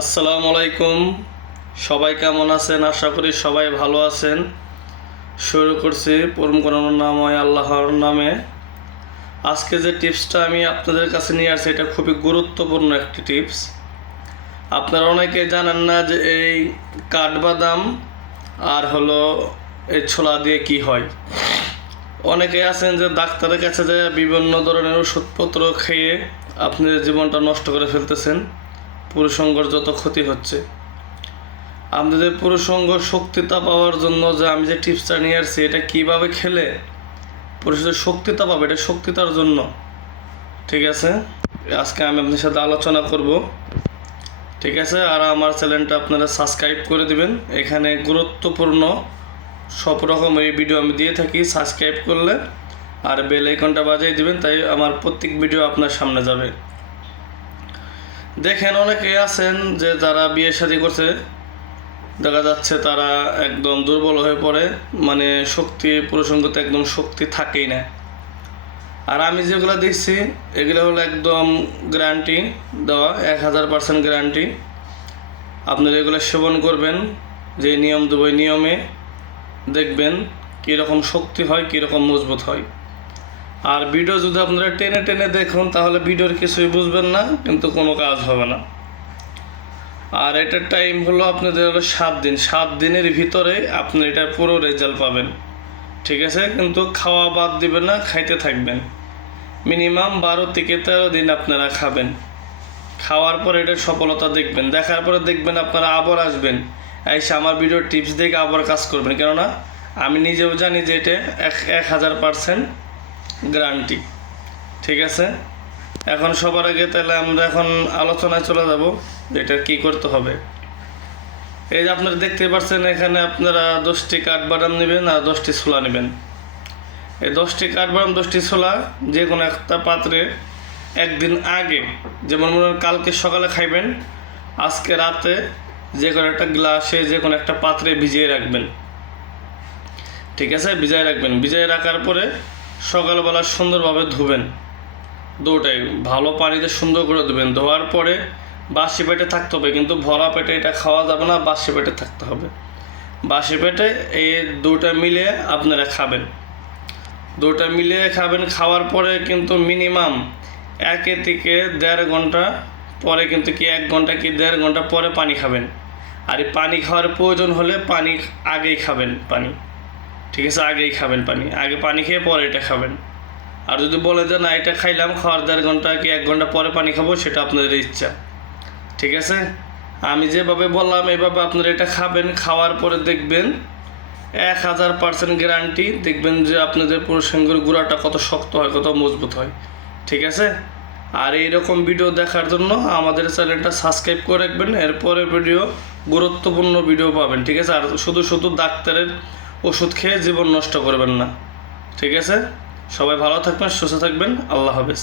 আসসালামু আলাইকুম। সবাই কেমন আছেন? আশা করি সবাই ভালো আছেন। শুরু করছি পরম করুণাময় আল্লাহর নামে। আজকে যে টিপসটা আমি আপনাদের কাছে নিয়ে আসছি এটা খুবই গুরুত্বপূর্ণ একটি টিপস। আপনারা অনেকে জানেন না যে এই কাঠবাদাম আর হলো এই ছোলা দিয়ে কি হয়। অনেকে আছেন যে ডাক্তারের কাছে যে বিভিন্ন ধরনের ওষুধপত্র খেয়ে আপনাদের জীবনটা নষ্ট করে ফেলতেছেন। পুরুষাঙ্গর যত ক্ষতি হচ্ছে, আপনাদের পুরুষাঙ্গ শক্তিতা পাওয়ার জন্য যে আমি যে টিপসটা নিয়ে আসছি এটা কীভাবে খেলে পুরুষদের শক্তিতা পাবে, এটা শক্তিতার জন্য। ঠিক আছে, আজকে আমি আপনার সাথে আলোচনা করব। ঠিক আছে, আর আমার চ্যানেলটা আপনারা সাবস্ক্রাইব করে দিবেন। এখানে গুরুত্বপূর্ণ সব রকম এই ভিডিও আমি দিয়ে থাকি। সাবস্ক্রাইব করলে আর বেল আইকনটা বাজিয়ে দিবেন, তাই আমার প্রত্যেক ভিডিও আপনার সামনে যাবে। দেখেন, অনেকে আছেন যে যারা বিয়ে শাদী করছে, দেখা যাচ্ছে তারা একদম দুর্বল হয়ে পড়ে, মানে শক্তি পুরুষাঙ্গতে একদম শক্তি থাকেই না। আর আমি যেগুলো দেখছি এগুলো হলো একদম গ্যারান্টি দেওয়া, 1000% গ্যারান্টি। আপনারা এগুলো সেবন করবেন, যে নিয়ম দেবো ওই নিয়মে দেখবেন কীরকম শক্তি হয়, কীরকম মজবুত হয়। আর ভিডিও যদি আপনারা টেনে টেনে দেখুন তাহলে ভিডিওর কিছুই বুঝবেন না, কিন্তু কোনো কাজ হবে না। আর এটার টাইম হলো আপনাদের হলো 7 দিন। 7 দিনের ভিতরে আপনি এটার পুরো রেজাল্ট পাবেন। ঠিক আছে, কিন্তু খাওয়া বাদ দিবেন না, খাইতে থাকবেন। মিনিমাম 12 থেকে 13 দিন আপনারা খাবেন। খাওয়ার পর এটার সফলতা দেখবেন, দেখার পরে দেখবেন আপনারা আবার আসবেন, এসে আমার ভিডিওর টিপস দেখে আবার কাজ করবেন। কেননা আমি নিজেও জানি যে এটা 1000% গ্যারান্টি। ঠিক আছে, এখন সবার আগে তাহলে আমরা এখন আলোচনায় চলে যাব এটা কি করতে হবে। এই যে আপনারা দেখতে পাচ্ছেন এখানে আপনারা 10টি কাঠবাদাম নেবেন আর 10টি ছোলা নেবেন। এই 10টি কাঠবাদাম 10টি ছোলা যে কোনো একটা পাত্রে একদিন আগে, যেমন মনে হয় কালকে সকালে খাইবেন, আজকে রাতে যে কোনো একটা গ্লাসে যে কোনো একটা পাত্রে ভিজিয়ে রাখবেন। ঠিক আছে, ভিজিয়ে রাখবেন। ভিজিয়ে রাখার পরে সকালবেলা সুন্দরভাবে ধুবেন। দুটাই ভালো পানিতে সুন্দর করে ধুবেন। ধোয়ার পরে বাসি পেটে থাকতে হবে, কিন্তু ভরা পেটে এটা খাওয়া যাবে না, বাসি পেটে থাকতে হবে। বাসি পেটে এই দুটা মিলিয়ে আপনারা খাবেন। দুটা মিলিয়ে খাবেন। খাওয়ার পরে কিন্তু মিনিমাম 1 থেকে 1.5 ঘন্টা পরে, কিন্তু কি 1 ঘন্টা কি 1.5 ঘন্টা পরে পানি খাবেন। আর এই পানি খাওয়ার প্রয়োজন হলে পানি আগেই খাবেন। পানি, ঠিক আছে, আগেই খাবেন পানি। আগে পানি খেয়ে পরে এটা খাবেন। আর যদি বলে যে না এটা খাইলাম, খাওয়ার 1.5 ঘন্টা কি 1 ঘন্টা পরে পানি খাবো, সেটা আপনাদের ইচ্ছা। ঠিক আছে, আমি যেভাবে বললাম এভাবে আপনারা এটা খাবেন। খাওয়ার পরে দেখবেন 1000% গ্যারান্টি, দেখবেন যে আপনাদের পুরুষাঙ্গের গুঁড়াটা কত শক্ত হয়, কত মজবুত হয়। ঠিক আছে, আর এইরকম ভিডিও দেখার জন্য আমাদের চ্যানেলটা সাবস্ক্রাইব করে রাখবেন। এরপরে ভিডিও গুরুত্বপূর্ণ ভিডিও পাবেন। ঠিক আছে, আর শুধু শুধু ডাক্তারের ওষুধ খেয়ে জীবন নষ্ট করবেন না। ঠিক আছে, সবাই ভালো থাকবেন, সুস্থ থাকবেন। আল্লাহ হাফেজ।